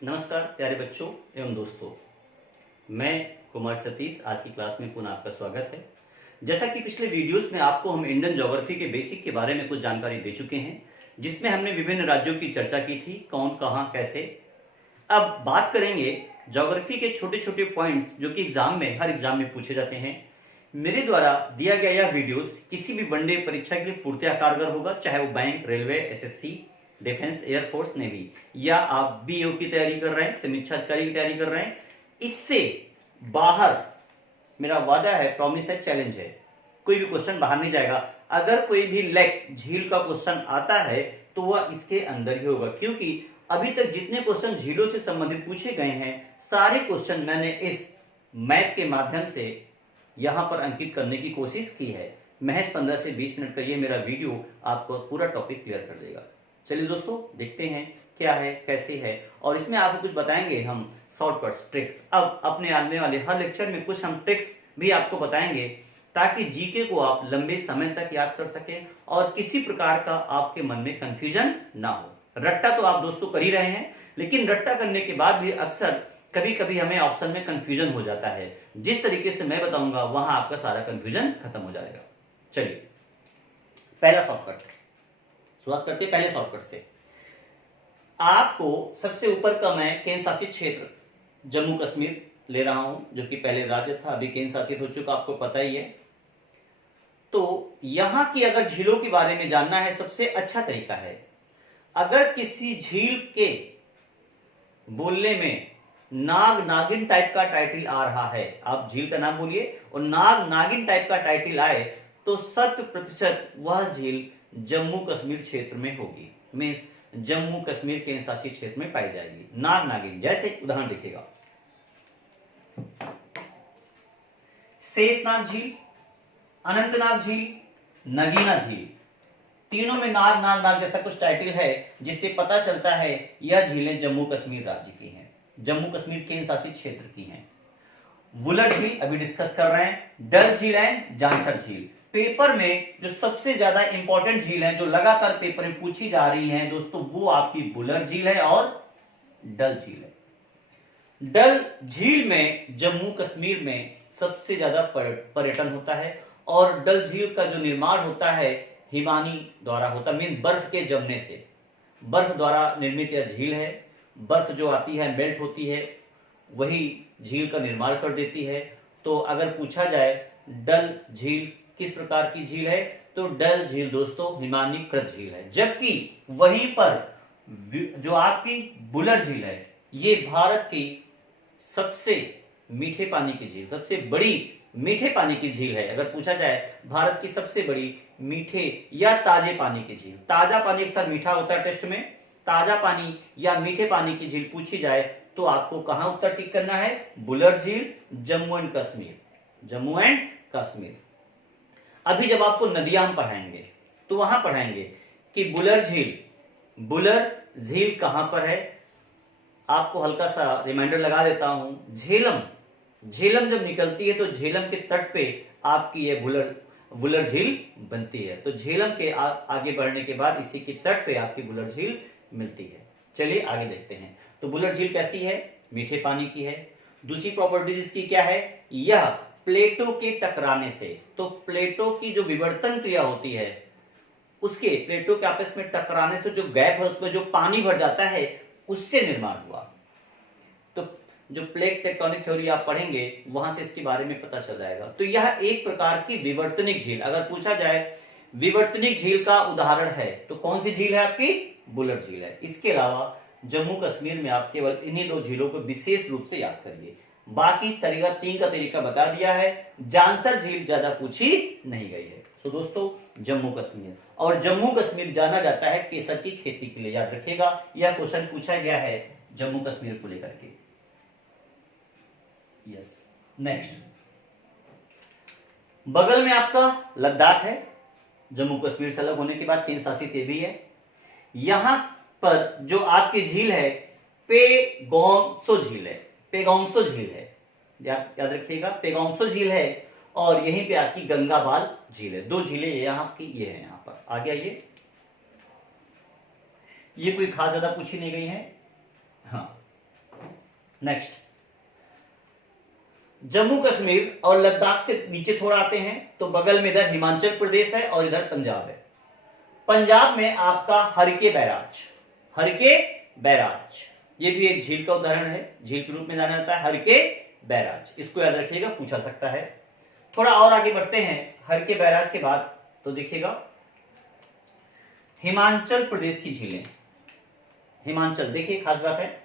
नमस्कार प्यारे बच्चों एवं दोस्तों, मैं कुमार सतीश आज की क्लास में पुनः आपका स्वागत है। जैसा कि पिछले वीडियोस में आपको हम इंडियन ज्योग्राफी के बेसिक के बारे में कुछ जानकारी दे चुके हैं, जिसमें हमने विभिन्न राज्यों की चर्चा की थी, कौन कहां कैसे। अब बात करेंगे ज्योग्राफी के छोटे छोटे पॉइंट्स जो कि हर एग्जाम में पूछे जाते हैं। मेरे द्वारा दिया गया यह वीडियोस किसी भी वनडे परीक्षा के लिए पूर्णतः कारगर होगा, चाहे वो bank, railway, SSC, defence, air force, navy, या आप बीओ की तैयारी कर रहे हैं, समीक्षा अधिकारी की तैयारी कर रहे हैं। इससे बाहर मेरा वादा है, प्रॉमिस है, चैलेंज है, कोई भी क्वेश्चन बाहर नहीं जाएगा। अगर कोई भी लेक झील का क्वेश्चन आता है तो वह इसके अंदर ही होगा, क्योंकि अभी तक जितने क्वेश्चन झीलों से संबंधित पूछे गए हैं, सारे क्वेश्चन मैंने इस मैप के माध्यम से यहां पर अंकित करने की कोशिश की है। महज 15 से 20 मिनट का ये मेरा वीडियो आपको पूरा टॉपिक क्लियर कर देगा। चलिए दोस्तों, देखते हैं क्या है, कैसे है, और इसमें आपको कुछ बताएंगे हम शॉर्टकट्स, ट्रिक्स। अब अपने आने वाले हर लेक्चर में कुछ हम ट्रिक्स भी आपको बताएंगे, ताकि जीके को आप लंबे समय तक याद कर सकें और किसी प्रकार का आपके मन में कंफ्यूजन ना हो। रट्टा तो आप दोस्तों कर ही रहे हैं, लेकिन रट्टा करने के बाद भी अक्सर कभी कभी हमें ऑप्शन में कंफ्यूजन हो जाता है। जिस तरीके से मैं बताऊंगा वहां आपका सारा कंफ्यूजन खत्म हो जाएगा। चलिए, पहला शॉर्टकट शुरुआत करते हैं। पहले शॉर्टकट से आपको सबसे ऊपर का मैं केंद्र शासित क्षेत्र जम्मू कश्मीर ले रहा हूं, जो कि पहले राज्य था, अभी केंद्र शासित हो चुका, आपको पता ही है। तो यहां की अगर झीलों के बारे में जानना है, सबसे अच्छा तरीका है, अगर किसी झील के बोलने में नाग नागिन टाइप का टाइटल आ रहा है, आप झील का नाम बोलिए और नाग नागिन टाइप का टाइटल आए, तो 100% वह झील जम्मू कश्मीर क्षेत्र में होगी। मीन्स जम्मू कश्मीर केंद्र शासित क्षेत्र में पाई जाएगी। नाग नागिन, जैसे उदाहरण देखिएगा, शेषनाग झील, अनंतनाग झील, नगीना झील, तीनों में नाग नाग नाग जैसा कुछ टाइटल है, जिससे पता चलता है यह झीलें जम्मू कश्मीर राज्य की हैं, जम्मू कश्मीर केंद्र शासित क्षेत्र की हैं। वुलर झील अभी डिस्कस कर रहे हैं, डल झील एंड जांसर झील। पेपर में जो सबसे ज्यादा इंपॉर्टेंट झील है, जो लगातार पेपर में पूछी जा रही है दोस्तों, वो आपकी वुलर झील है और डल झील है। डल झील में जम्मू कश्मीर में सबसे ज्यादा पर्यटन होता है, और डल झील का जो निर्माण होता है हिमानी द्वारा होता है, मीन बर्फ के जमने से, बर्फ द्वारा निर्मित यह झील है। बर्फ जो आती है, मेल्ट होती है, वही झील का निर्माण कर देती है। तो अगर पूछा जाए डल झील किस प्रकार की झील है, तो डल झील दोस्तों हिमानीकृत झील है। जबकि वहीं पर जो आपकी वुलर झील है, ये भारत की सबसे मीठे पानी की झील, सबसे बड़ी मीठे पानी की झील है। अगर पूछा जाए भारत की सबसे बड़ी मीठे या ताजे पानी की झील, ताजा पानी एक साथ मीठा होता है टेस्ट में, ताजा पानी या मीठे पानी की झील पूछी जाए तो आपको कहां उत्तर टिक करना है? वुलर झील, जम्मू एंड कश्मीर, जम्मू एंड कश्मीर। अभी जब आपको नदियां हम पढ़ाएंगे तो वहां पढ़ाएंगे कि बुलर झील कहां पर है। आपको हल्का सा रिमाइंडर लगा देता हूं, झेलम जब निकलती है तो झेलम के तट पे आपकी ये वुलर झील बनती है। तो झेलम के आगे बढ़ने के बाद इसी के तट पे आपकी वुलर झील मिलती है। चलिए आगे देखते हैं। तो वुलर झील कैसी है? मीठे पानी की है। दूसरी प्रॉपर्टीज इसकी क्या है? यह प्लेटों के टकराने से, तो प्लेटों की जो विवर्तन क्रिया होती है, उसके प्लेटों के आपस में टकराने से जो गैप है, उसमें जो पानी भर जाता है, उससे निर्माण हुआ। तो जो प्लेट टेक्टोनिक थ्योरी आप पढ़ेंगे वहां से इसके बारे में पता चल जाएगा। तो यह एक प्रकार की विवर्तनिक झील, अगर पूछा जाए विवर्तनिक झील का उदाहरण है तो कौन सी झील है? आपकी वुलर झील है। इसके अलावा जम्मू कश्मीर में आप केवल इन्हीं दो झीलों को विशेष रूप से याद करिए। बाकी तरीका 3 का तरीका बता दिया है। जांसर झील ज्यादा पूछी नहीं गई है। तो दोस्तों, जम्मू कश्मीर, और जम्मू कश्मीर जाना जाता है केसर की खेती के लिए, याद रखिएगा। यह क्वेश्चन पूछा गया है जम्मू कश्मीर को लेकर के। यस, नेक्स्ट, बगल में आपका लद्दाख है, जम्मू कश्मीर से अलग होने के बाद केंद्र शासित ये भी है। यहां पर जो आपकी झील है पेगोंगसो झील है, पेगोंगसो झील है, याद रखिएगा, पेगोंगसो झील है। और यहीं पे आपकी गंगाबाल झील है। 2 झीलें यहां की ये है। यहां पर आ गया ये कोई खास ज्यादा पूछी नहीं गई है। हाँ, नेक्स्ट, जम्मू कश्मीर और लद्दाख से नीचे थोड़ा आते हैं तो बगल में इधर हिमाचल प्रदेश है और इधर पंजाब है। पंजाब में आपका हरके बैराज, हरके बैराज, ये भी एक झील का उदाहरण है, झील के रूप में जाना जाता है हरके बैराज, इसको याद रखिएगा, पूछा सकता है। थोड़ा और आगे बढ़ते हैं, हरके बैराज के बाद तो देखिएगा हिमाचल प्रदेश की झीलें। हिमाचल देखिए खास बात है,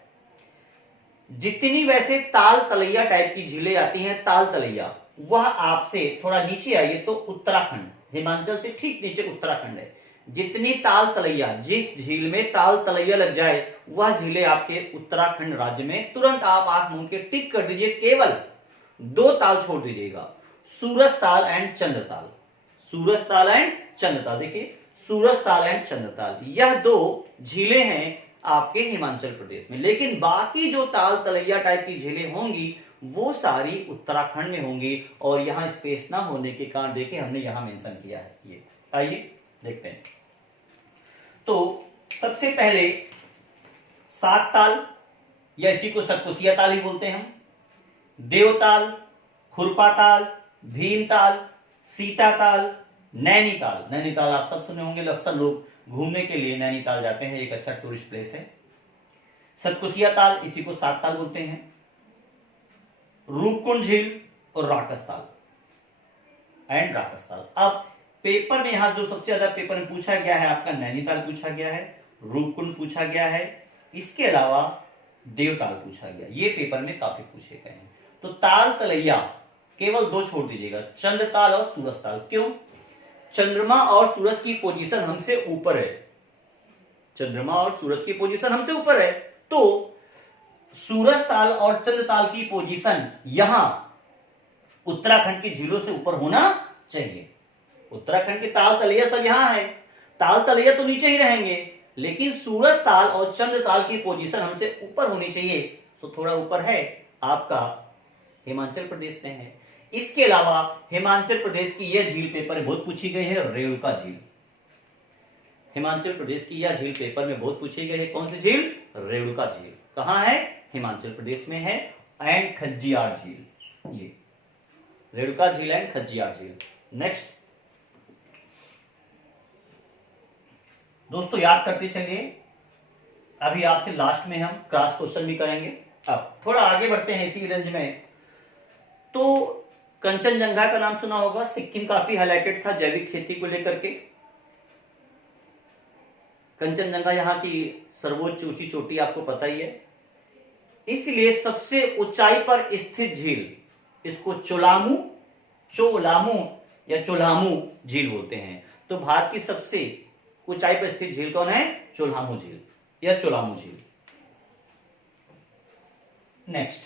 जितनी वैसे ताल तलैया टाइप की झीलें आती हैं, ताल तलैया, वह आपसे थोड़ा नीचे आइए तो उत्तराखंड, हिमाचल से ठीक नीचे उत्तराखंड है। जितनी ताल तलैया, जिस झील में ताल तलैया लग जाए वह झीलें आपके उत्तराखंड राज्य में। तुरंत आप आंख मूंद के टिक कर दीजिए, केवल 2 ताल छोड़ दीजिएगा, सूरज ताल एंड चंद्रताल, सूरज ताल एंड चंद्रताल। देखिए सूरज ताल एंड चंद्रताल, यह 2 झीलें हैं आपके हिमाचल प्रदेश में। लेकिन बाकी जो ताल तलैया टाइप की झीलें होंगी वो सारी उत्तराखंड में होंगी, और यहां स्पेस ना होने के कारण देखिए हमने यहां मेंशन किया है। ये आइए देखते हैं। तो सबसे पहले 7 ताल, या इसी को सतकुसिया ताल ही बोलते हैं हम, देवताल, खुरपाताल, भीमताल, सीताताल, नैनीताल। नैनीताल आप सब सुने होंगे, अक्सर लोग घूमने के लिए नैनीताल जाते हैं, एक अच्छा टूरिस्ट प्लेस है। सतकुसिया ताल, इसी को 7 ताल बोलते हैं, रूपकुंड झील और राकसताल एंड राकसताल। अब पेपर में यहां जो सबसे ज्यादा पेपर में पूछा गया है आपका नैनीताल पूछा गया है, रूपकुंड पूछा गया है, इसके अलावा देवताल पूछा गया, ये पेपर में काफी पूछे गए हैं। तो ताल तलैया केवल 2 छोड़ दीजिएगा, चंद्रताल और सूरजताल। क्यों? चंद्रमा और सूरज की पोजीशन हमसे ऊपर है, चंद्रमा और सूरज की पोजीशन हमसे ऊपर है, तो सूरज ताल और चंद्रताल की पोजीशन यहां उत्तराखंड की झीलों से ऊपर होना चाहिए। उत्तराखंड के ताल तलैया सब यहां है, ताल तलैया तो नीचे ही रहेंगे, लेकिन सूरज ताल और चंद्र ताल की पोजीशन हमसे ऊपर होनी चाहिए। तो थोड़ा ऊपर है, आपका हिमाचल प्रदेश में है। इसके अलावा हिमाचल प्रदेश की यह झील पेपर में बहुत पूछी गई है, रेणुका झील। हिमाचल प्रदेश की यह झील पेपर में बहुत पूछी गई है। कौन सी झील? रेणुका झील। कहां है? हिमाचल प्रदेश में है। एंड खज्जियार झील, ये रेणुका झील एंड खज्जियार झील। नेक्स्ट दोस्तों याद करते चलिए, अभी आपसे लास्ट में हम क्रॉस क्वेश्चन भी करेंगे। अब थोड़ा आगे बढ़ते हैं इसी रेंज में। तो कंचनजंगा का नाम सुना होगा, सिक्किम काफी हाईलाइटेड था जैविक खेती को लेकर के। कंचनजंगा यहाँ की सर्वोच्च ऊंची चोटी आपको पता ही है, इसलिए सबसे ऊंचाई पर स्थित झील, इसको चोलामू, चोलामू या चोलामू झील बोलते हैं। तो भारत की सबसे ऊंचाई पर स्थित झील कौन है? चोलामू झील या चोलामू झील। नेक्स्ट,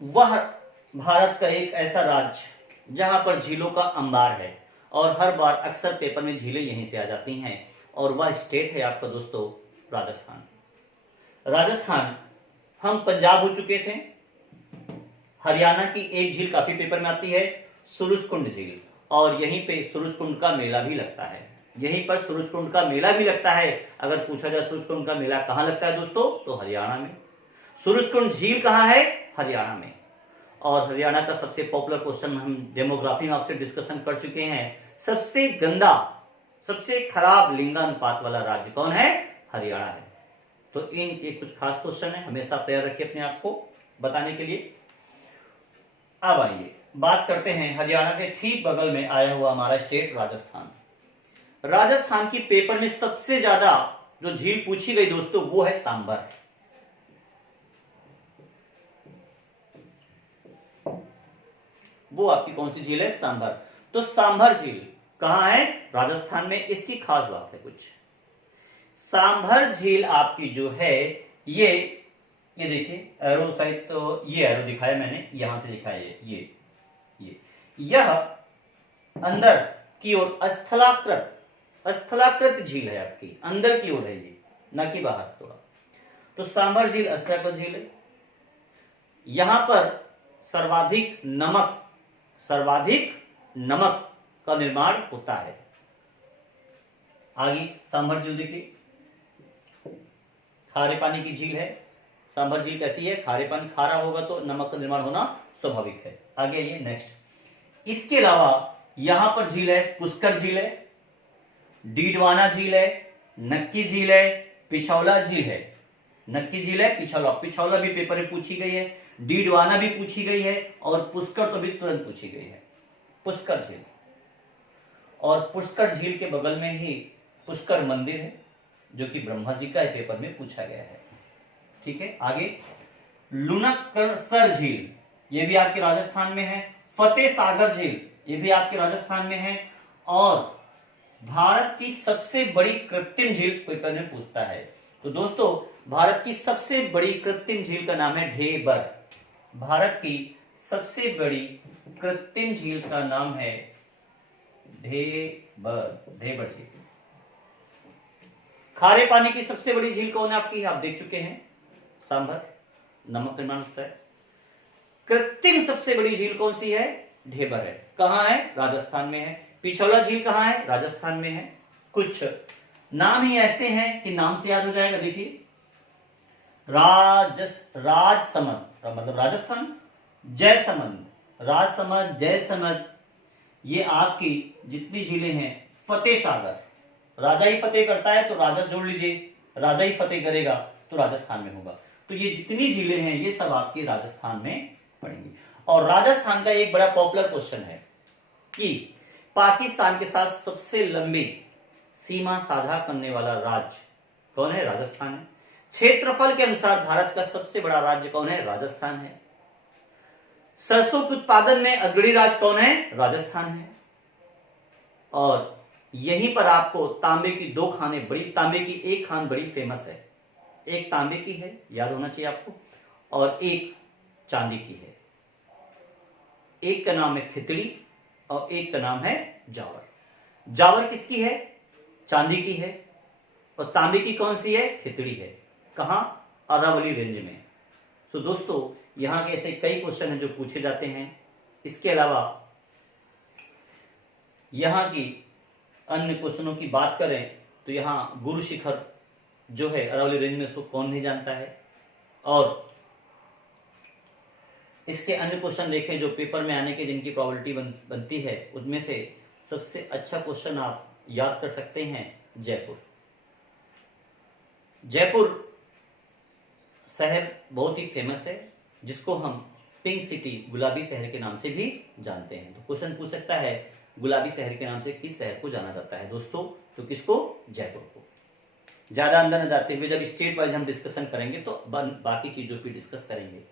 वह भारत का एक ऐसा राज्य जहां पर झीलों का अंबार है और हर बार अक्सर पेपर में झीलें यहीं से आ जाती हैं, और वह स्टेट है आपका दोस्तों राजस्थान। राजस्थान, हम पंजाब हो चुके थे। हरियाणा की एक झील काफी पेपर में आती है, सूरजकुंड झील, और यहीं पे सूरजकुंड का मेला भी लगता है। यहीं पर सूरजकुंड का मेला भी लगता है। अगर पूछा जाए सूरजकुंड का मेला कहां लगता है दोस्तों, तो हरियाणा में। सूरजकुंड झील कहां है? हरियाणा में। और हरियाणा का सबसे पॉपुलर क्वेश्चन हम डेमोग्राफी में आपसे डिस्कशन कर चुके हैं, सबसे गंदा, सबसे खराब लिंगानुपात वाला राज्य कौन है? हरियाणा है। तो इन ये कुछ खास क्वेश्चन है, हमेशा तैयार रखिए अपने आप को बताने के लिए। अब आइए बात करते हैं हरियाणा के ठीक बगल में आया हुआ हमारा स्टेट राजस्थान। राजस्थान की पेपर में सबसे ज्यादा जो झील पूछी गई दोस्तों वो है सांभर। वो आपकी कौन सी झील है? सांभर। तो सांभर झील कहां है? राजस्थान में। इसकी खास बात है कुछ, सांभर झील आपकी जो है ये देखिए एरो साइड, तो ये एरो दिखाया मैंने, यहां से दिखाया ये यह अंदर की ओर स्थलाकृत झील है आपकी, अंदर की ओर है ये, ना कि बाहर थोड़ा। तो सांभर झील स्थलाकृत झील है। यहां पर सर्वाधिक नमक का निर्माण होता है। आगे सांभर झील देखिए, खारे पानी की झील है। सांभर झील कैसी है? खारे पानी, खारा होगा तो नमक का निर्माण होना स्वाभाविक है। आगे ये नेक्स्ट। इसके अलावा यहां पर झील है, पुष्कर झील है, डीडवाना झील है, नक्की झील है, पिछौला झील है। नक्की झील है, पिछौला, पिछौला भी पेपर में पूछी गई है, डीडवाना भी पूछी गई है और पुष्कर तो भी तुरंत पूछी गई है। पुष्कर झील, और पुष्कर झील के बगल में ही पुष्कर मंदिर है जो कि ब्रह्मा जी का पेपर में पूछा गया है। ठीक है, आगे लुनकसर झील, ये भी आपके राजस्थान में है। फतेह सागर झील, ये भी आपके राजस्थान में है। और भारत की सबसे बड़ी कृत्रिम झील पेपर में पूछता है। तो दोस्तों, भारत की सबसे बड़ी कृत्रिम झील का नाम है ढेबर। भारत की सबसे बड़ी कृत्रिम झील का नाम है ढेबर, ढेबर झील। खारे पानी की सबसे बड़ी झील कौन है आपकी? आप देख चुके हैं, सांभर, नमक निर्माण होता है। कृत्रिम सबसे बड़ी झील कौन सी है? ढेबर है। कहां है? राजस्थान में है। पिछौला झील कहां है? राजस्थान में है। कुछ नाम ही ऐसे हैं कि नाम से याद हो जाएगा। देखिए, राजसमंद मतलब राजस्थान, जयसमंद, राजसमंद, जयसमंद, ये आपकी जितनी झीलें हैं। फतेह सागर, राजा ही फतेह करता है तो राजस जोड़ लीजिए, राजा ही फतेह करेगा तो राजस्थान में होगा। तो ये जितनी झीलें हैं ये सब आपकी राजस्थान में पड़ेंगी। और राजस्थान का एक बड़ा पॉपुलर क्वेश्चन है कि पाकिस्तान के साथ सबसे लंबी सीमा साझा करने वाला राज्य कौन है? राजस्थान है। क्षेत्रफल के अनुसार भारत का सबसे बड़ा राज्य कौन है? राजस्थान है। सरसों के उत्पादन में अग्रणी राज्य कौन है? राजस्थान है। और यहीं पर आपको तांबे की दो खानें बड़ी, तांबे की एक खान बड़ी फेमस है। एक तांबे की है, याद होना चाहिए आपको, और एक चांदी की है। एक का नाम है खितड़ी और एक का नाम है जावर। जावर किसकी है? चांदी की है। और तांबे की कौन सी है? खितड़ी है। कहां? अरावली रेंज में। सो दोस्तों, यहां के ऐसे कई क्वेश्चन हैं जो पूछे जाते हैं। इसके अलावा यहां की अन्य क्वेश्चनों की बात करें तो यहां गुरु शिखर जो है अरावली रेंज में, उसको कौन नहीं जानता है। और इसके अन्य क्वेश्चन देखें जो पेपर में आने के जिनकी प्रोबेबिलिटी बनती है, उनमें से सबसे अच्छा क्वेश्चन आप याद कर सकते हैं जयपुर। जयपुर शहर बहुत ही फेमस है, जिसको हम पिंक सिटी, गुलाबी शहर के नाम से भी जानते हैं। तो क्वेश्चन पूछ सकता है गुलाबी शहर के नाम से किस शहर को जाना जाता है दोस्तों? तो किसको? जयपुर को। ज्यादा अंदर न जाते हुए जब स्टेट वाइज हम डिस्कशन करेंगे तो बाकी चीजों पर डिस्कस करेंगे।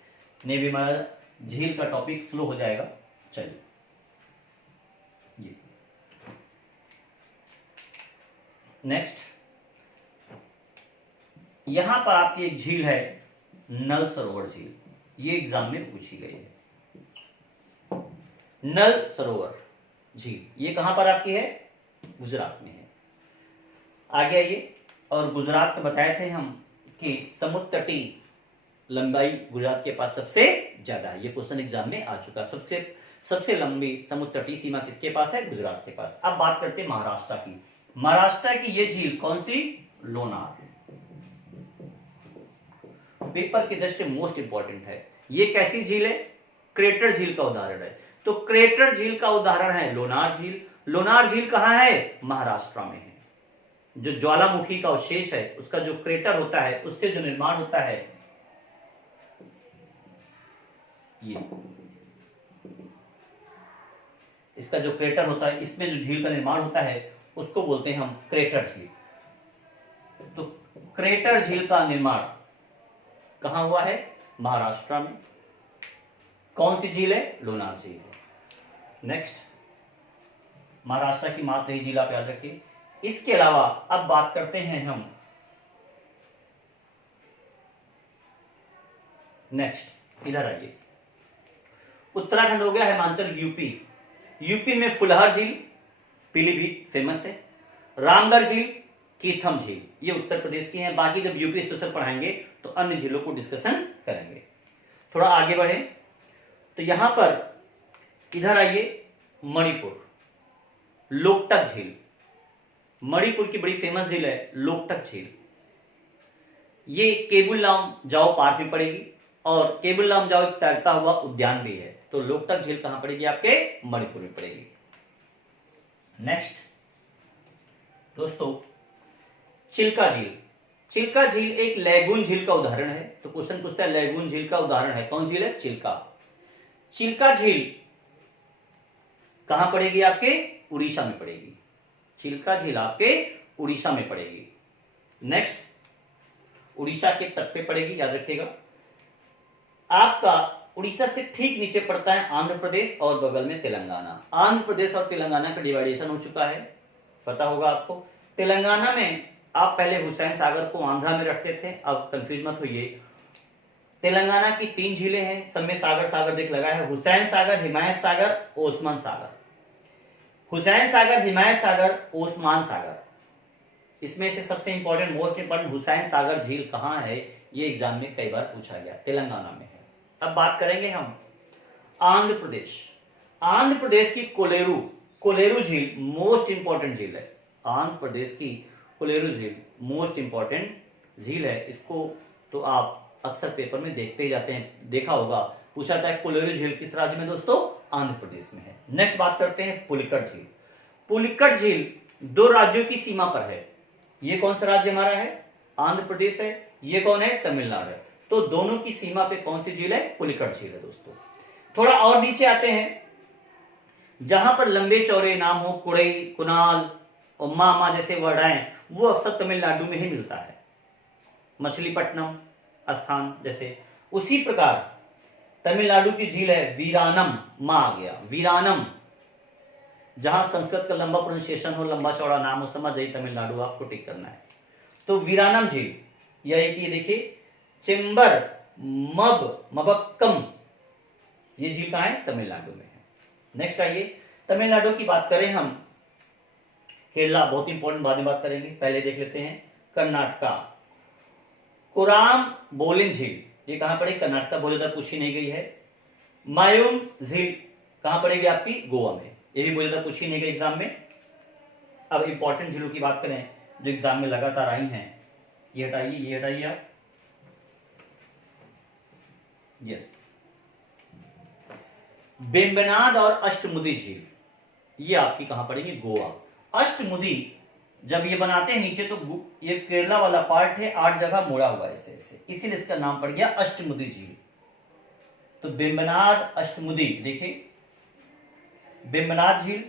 नहीं भी हमारा झील का टॉपिक स्लो हो जाएगा। चलिए, ये नेक्स्ट, यहां पर आपकी एक झील है नल सरोवर झील। ये एग्जाम में पूछी गई है। नल सरोवर झील ये कहां पर आपकी है? गुजरात में है। आगे आइए, और गुजरात में बताए थे हम कि समुद्र तटीय लंबाई गुजरात के पास सबसे ज्यादा है। ये क्वेश्चन एग्जाम में आ चुका। सबसे लंबी समुद्र तटीय सीमा किसके पास है? गुजरात के पास। अब बात करते हैं महाराष्ट्र की। महाराष्ट्र की ये झील कौन सी? लोनार। पेपर की दृष्टि से मोस्ट इंपॉर्टेंट है। ये कैसी झील है? क्रेटर झील का उदाहरण है। तो क्रेटर झील का उदाहरण है लोनार झील। लोनार झील कहां है? महाराष्ट्र में है। जो ज्वालामुखी का अवशेष है उसका जो क्रेटर होता है, उससे जो निर्माण होता है, ये इसका जो क्रेटर होता है, इसमें जो झील का निर्माण होता है उसको बोलते हैं हम क्रेटर झील। तो क्रेटर झील का निर्माण कहां हुआ है? महाराष्ट्र में। कौन सी झील है? लोनार झील। नेक्स्ट, महाराष्ट्र की मात्र ही झील आप याद रखिए। इसके अलावा अब बात करते हैं हम नेक्स्ट, इधर आइए। उत्तराखंड हो गया, हिमाचल, यूपी। यूपी में फुलहर झील, पीलीभीत फेमस है। रामगढ़ झील, कीथम झील, ये उत्तर प्रदेश की हैं। बाकी जब यूपी स्पेशल पढ़ाएंगे तो अन्य झीलों को डिस्कशन करेंगे। थोड़ा आगे बढ़े तो यहां पर इधर आइए, मणिपुर, लोकटक झील। मणिपुर की बड़ी फेमस झील है लोकटक झील। ये केबुल लामजाओ पार्क में पड़ेगी और केबुल लामजाओ एक तैरता हुआ उद्यान भी है। तो लोकतक झील कहां पड़ेगी आपके? मणिपुर में पड़ेगी। नेक्स्ट दोस्तों, चिल्का झील। चिल्का झील एक लैगून झील का उदाहरण है। तो क्वेश्चन पूछता है लैगून झील का उदाहरण है, कौन झील है? चिल्का। चिल्का झील कहां पड़ेगी आपके? उड़ीसा में पड़ेगी। चिल्का झील आपके उड़ीसा में पड़ेगी। नेक्स्ट, उड़ीसा के तट पे पड़ेगी, याद रखिएगा। आपका उड़ीसा से ठीक नीचे पड़ता है आंध्र प्रदेश और बगल में तेलंगाना। आंध्र प्रदेश और तेलंगाना का डिवाइडेशन हो चुका है, पता होगा आपको। तेलंगाना में आप पहले हुसैन सागर को आंध्रा में रखते थे, अब कंफ्यूज मत होइए। तेलंगाना की 3 झीलें हैं, सब में सागर सागर देख लगा है। हुसैन सागर, हिमायत सागर, ओस्मान सागर। हुसैन सागर, हिमायत सागर, ओस्मान सागर। इसमें से सबसे important, most important Hussain Sagar झील कहां है? ये एग्जाम में कई बार पूछा गया, तेलंगाना में है। अब बात करेंगे हम आंध्र प्रदेश। आंध्र प्रदेश की कोलेरू, कोलेरू झील मोस्ट इंपॉर्टेंट झील है। आंध्र प्रदेश की कोलेरू झील मोस्ट इंपॉर्टेंट झील है। इसको तो आप अक्सर पेपर में देखते ही जाते हैं, देखा होगा, पूछा जाता है कोलेरू झील किस राज्य में? दोस्तों आंध्र प्रदेश में है। नेक्स्ट बात करते हैं पुलिकट झील। पुलिकट झील 2 राज्यों की सीमा पर है। ये कौन सा राज्य हमारा है? आंध्र प्रदेश है। ये कौन है? तमिलनाडु है। तो दोनों की सीमा पे कौन सी झील है? पुलिकट झील है दोस्तों। थोड़ा और नीचे आते हैं, जहां पर लंबे चौड़े नाम हो, कुड़ई, कुनाल और मामा जैसे वर्ड आए, वो अक्सर तमिलनाडु में ही मिलता है। मछलीपट्टनम स्थान जैसे। उसी प्रकार तमिलनाडु की झील है वीरानम, मां आ गया वीरानम। जहां संस्कृत का लंबा प्रोनाउंसिएशन हो, लंबा चौड़ा नाम हो, समझ जाइए तमिलनाडु, आपको टिक करना है। तो वीरानम झील, या एक ये देखिए चिंबर मबक्कम, ये झील कहां है? तमिलनाडु में है। नेक्स्ट आइए, तमिलनाडु की बात करें हम, केरला बहुत इंपॉर्टेंट, बाद में बात करेंगे, पहले देख लेते हैं कर्नाटका। कोराम बोलिन झील, ये कहां पड़ेगी? कर्नाटका, बहुत ज्यादा पूछी नहीं गई है। मायूम झील कहां पड़ेगी आपकी? गोवा में। ये भी बहुत ज्यादा पूछी नहीं गई एग्जाम में। अब इंपॉर्टेंट झीलों की बात करें जो एग्जाम में लगातार आई हैं, ये हटाइए, ये हटाइए आप, यस। बेम्बनाद और अष्टमुदी झील, ये आपकी कहां पड़ेगी? गोवा। अष्टमुदी जब ये बनाते हैं नीचे, तो ये केरला वाला पार्ट है, 8 जगह मुड़ा हुआ है ऐसे, इसीलिए इसका नाम पड़ गया अष्टमुदी झील। तो बेम्बनाद अष्टमुदी, देखिए बेम्बनाद झील,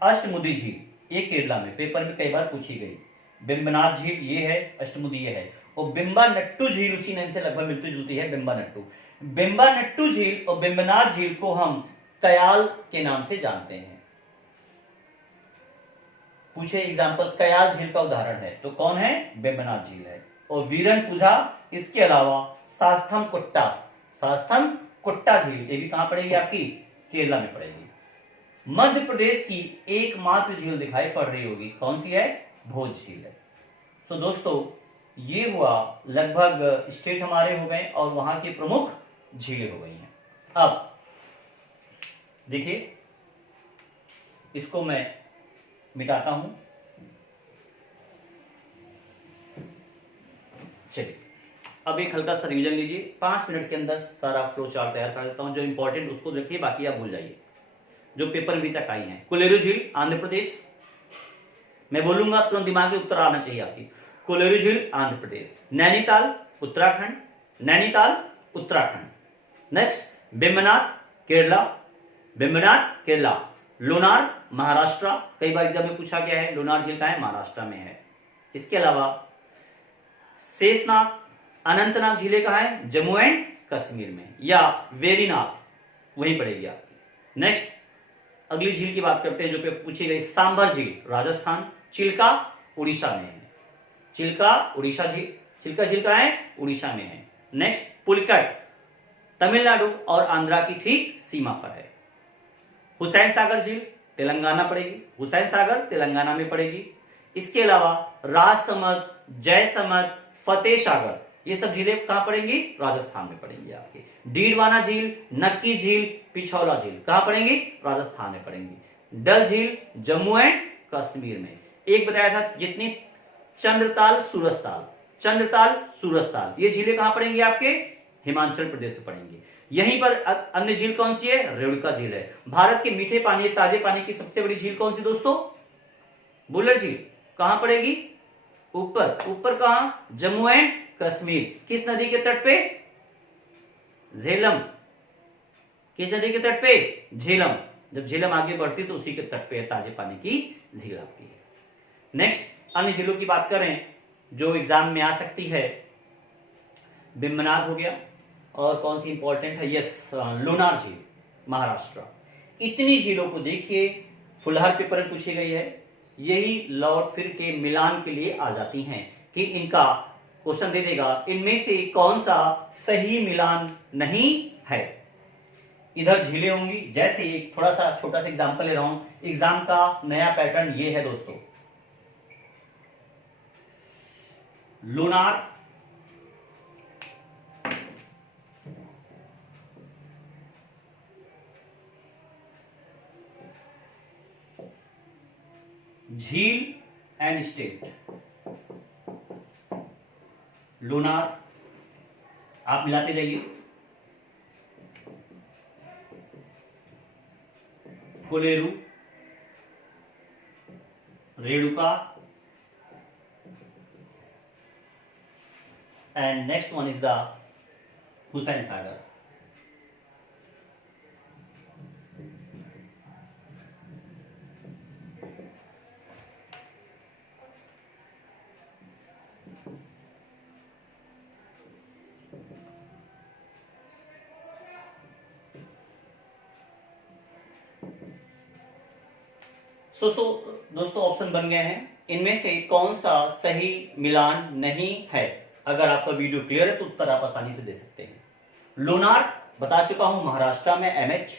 अष्टमुदी झील, ये केरला में पेपर में कई बार पूछी गई। बेम्बनाद झील ये है, अष्टमुदी ये है। और बिम्बानट्टू झील उसी नाम से लगभग मिलती जुलती है, बिम्बानट्टू। बिम्बानट्टू झील और बिम्बनाद झील को हम कयाल के नाम से जानते हैं। पूछे एग्जाम्पल, कयाल झील का उदाहरण है, तो कौन है? बेम्बनाद झील है। और वीरनपुजा, इसके अलावा सास्थम कुट्टा, सास्थम कुट्टा झील, ये भी कहां पड़ेगी आपकी? केरला में पड़ेगी। मध्य प्रदेश की एकमात्र झील दिखाई पड़ रही होगी, कौन सी है? भोज झील है। तो दोस्तों ये हुआ, लगभग स्टेट हमारे हो गए और वहां की प्रमुख झीलें हो गई हैं। अब देखिए, इसको मैं मिटाता हूं। चलिए अब एक हल्का सा रिवीजन लीजिए, 5 मिनट के अंदर सारा फ्लो चार्ट तैयार कर देता हूं। जो इंपॉर्टेंट उसको रखिए, बाकी आप भूल जाइए जो पेपर में भी तक आई है। कोलेरू झील आंध्र प्रदेश, मैं बोलूंगा तुरंत दिमाग में उत्तर आना चाहिए आपकी। कोलेरू झील आंध्र प्रदेश। नैनीताल उत्तराखंड, नैनीताल उत्तराखंड। नेक्स्ट बेम्बनाद केरला, बेम्बनाद केरला। लोनार महाराष्ट्र, कई बार एग्जाम में पूछा गया है, लोनार झील का है, महाराष्ट्र में है। इसके अलावा शेषनाग अनंतनाग झीलें कहां है? जम्मू एंड कश्मीर में। या वेरीनाग वहीं पड़ेगी आपकी। नेक्स्ट अगली झील की बात करते हैं जो पे पूछी गई, सांभर झील राजस्थान, चिल्का उड़ीसा में है। चिल्का उड़ीसा झील, चिल्का झील कहां है? उड़ीसा में है। नेक्स्ट पुलिकट तमिलनाडु और आंध्रा की ठीक सीमा पर है। हुसैन सागर झील तेलंगाना पड़ेगी, हुसैन सागर तेलंगाना में पड़ेगी। इसके अलावा राजसमंद, जयसमंद, फतेह सागर, ये सब झीलें कहां पड़ेंगी? राजस्थान में पड़ेंगी आपकी। डीडवाना झील, नक्की झील, पिछौला झील कहां पड़ेंगी? राजस्थान में पड़ेंगी। डल झील जम्मू एंड कश्मीर में। एक बताया था जितनी चंद्रताल, सूरजताल, चंद्रताल, सूरजताल, ये झीलें कहां पड़ेंगी आपके? हिमाचल प्रदेश में पड़ेंगी। यहीं पर अन्य झील कौन सी है? रेणुका झील है। भारत के मीठे पानी, ताजे पानी की सबसे बड़ी झील कौन सी दोस्तों? बुलर झील। कहां पड़ेगी? ऊपर। ऊपर कहां? जम्मू एंड कश्मीर। किस नदी के तट पे? झेलम। किस नदी के तट पे? झेलम। जब झेलम आगे बढ़ती तो उसी के तट पे ताजे पानी की झील आती है। नेक्स्ट अन्य झीलों की बात करें जो एग्जाम में आ सकती है, बिम्बनाथ हो गया, और कौन सी इंपॉर्टेंट है? यस, लोनार झील, महाराष्ट्र। इतनी झीलों को देखिए, फुलहर पेपर में पूछी गई है, यही लॉर्ड फिर के मिलान के लिए आ जाती हैं कि इनका क्वेश्चन दे देगा इनमें से कौन सा सही मिलान नहीं है। इधर झीलें होंगी, जैसे एक थोड़ा सा छोटा सा एग्जांपल ले रहा हूं, एग्जाम का नया पैटर्न ये है दोस्तों। लोनार, झील एंड स्टेट। लोनार आप मिलाते जाइए, Kolleru, Renuka, and next one is the Hussain Sagar. दोस्तों ऑप्शन बन गए हैं, इनमें से कौन सा सही मिलान नहीं है। अगर आपका वीडियो क्लियर है तो उत्तर आप आसानी से दे सकते हैं। लोनार बता चुका हूं महाराष्ट्र में एमएच,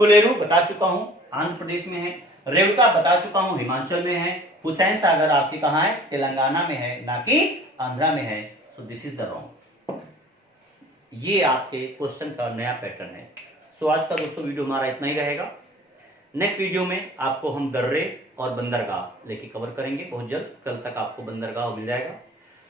कोलेरू बता चुका हूं आंध्र प्रदेश में है, रेणुका बता चुका हूं हिमाचल में है, हुसैन सागर आपके कहां है? तेलंगाना में है, ना कि आंध्रा में है। So this is the wrong. ये आपके क्वेश्चन का नया पैटर्न है। सो आज का दोस्तों वीडियो हमारा इतना ही रहेगा। नेक्स्ट वीडियो में आपको हम दर्रे और बंदरगाह लेके कवर करेंगे बहुत जल्द। कल तक आपको बंदरगाह मिल जाएगा।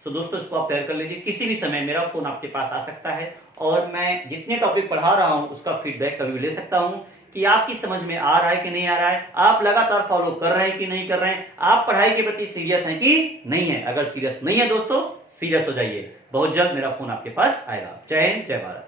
सो दोस्तों इसको आप तैयार कर लीजिए। किसी भी समय मेरा फोन आपके पास आ सकता है और मैं जितने टॉपिक पढ़ा रहा हूं उसका फीडबैक कभी ले सकता हूं कि आपकी समझ में आ रहा है कि नहीं आ रहा है, आप लगातार फॉलो कर रहे हैं कि नहीं कर रहे हैं, आप पढ़ाई के प्रति सीरियस हैं कि नहीं है। अगर सीरियस नहीं है दोस्तों, सीरियस हो जाइए। बहुत जल्द मेरा फोन आपके पास आएगा। जय हिंद, जय भारत।